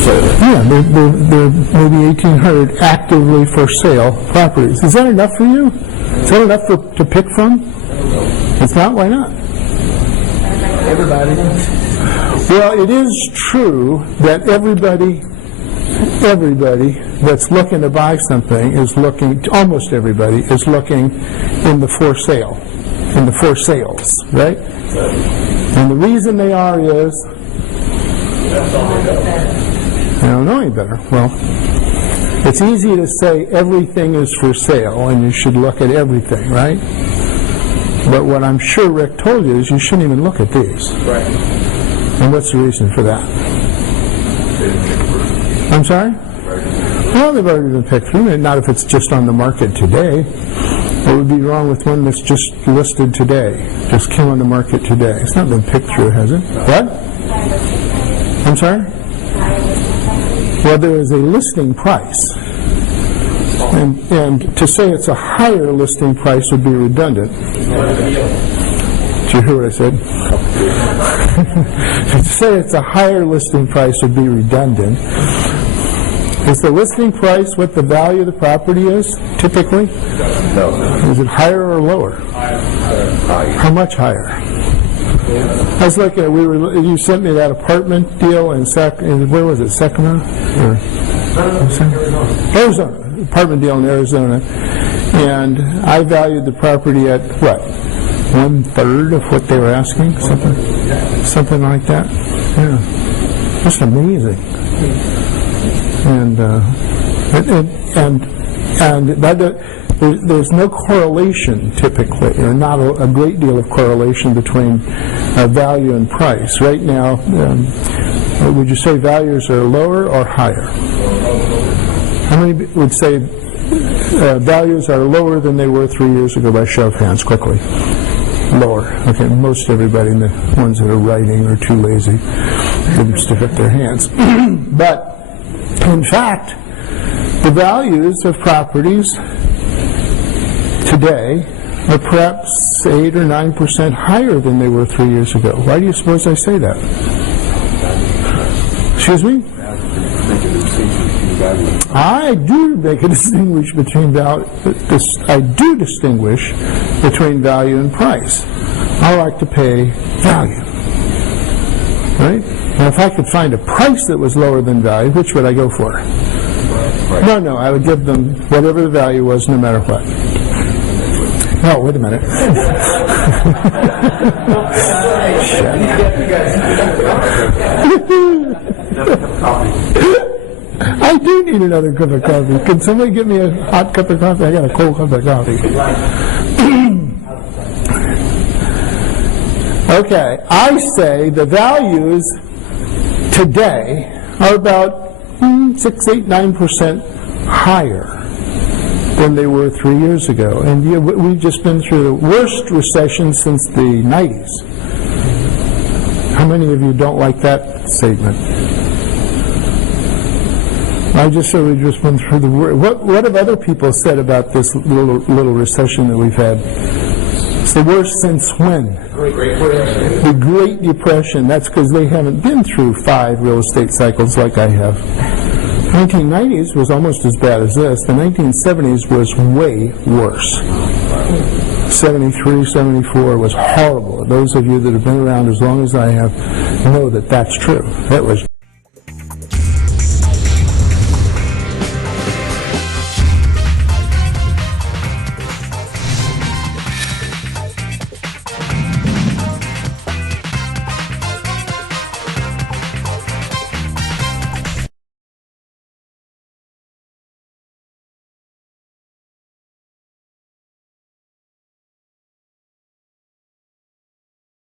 sale. Yeah, there may be 1,800 actively for sale properties. Is that enough for you? Is that enough to pick from? If not, why not? Everybody. Well, it is true that everybody that's looking to buy something is looking, almost everybody is looking in the for sale, in the for sales, right? And the reason they are is they don't know any better. Well, it's easy to say everything is for sale and you should look at everything, right? But what I'm sure Rick told you is you shouldn't even look at these. Right. And what's the reason for that? I'm sorry? Well, they've already been picked through. Not if it's just on the market today. What would be wrong with one that's just listed today? Just came on the market today. It's not been picked through, has it? What? I'm sorry? Well, there is a listing price. And to say it's a higher listing price would be redundant. Did you hear what I said? To say it's a higher listing price would be redundant. Is the listing price what the value of the property is, typically? No. Is it higher or lower? Higher. How much higher? I was looking at, you sent me that apartment deal in where was it, Sacramento? Arizona. Apartment deal in Arizona. And I valued the property at, what, 1/3 of what they were asking? Something like that? Yeah. Just amazing. And there's no correlation typically, or not a great deal of correlation between value and price. Right now, would you say values are lower or higher? How many would say values are lower than they were 3 years ago by show of hands, quickly? Lower. Okay, most everybody, and the ones that are writing are too lazy to stick up their hands. But in fact, the values of properties today are perhaps 8 or 9% higher than they were 3 years ago. Why do you suppose I say that? Excuse me? I do make a distinguish between value. I do distinguish between value and price. I like to pay value, right? Now, if I could find a price that was lower than value, which would I go for? Right. No, I would give them whatever the value was, no matter what. Oh, wait a minute. I do need another cup of coffee. Can somebody get me a hot cup of coffee? I got a cold cup of coffee. Okay, I say the values today are about 6, 8, 9% higher than they were 3 years ago. And we've just been through the worst recession since the 90s. How many of you don't like that statement? I just said we've just been through the worst. What have other people said about this little recession that we've had? It's the worst since when? The Great Depression. That's because they haven't been through 5 real estate cycles like I have. The 1990s was almost as bad as this. The 1970s was way worse. 73, 74 was horrible. Those of you that have been around as long as I have know that that's true. That was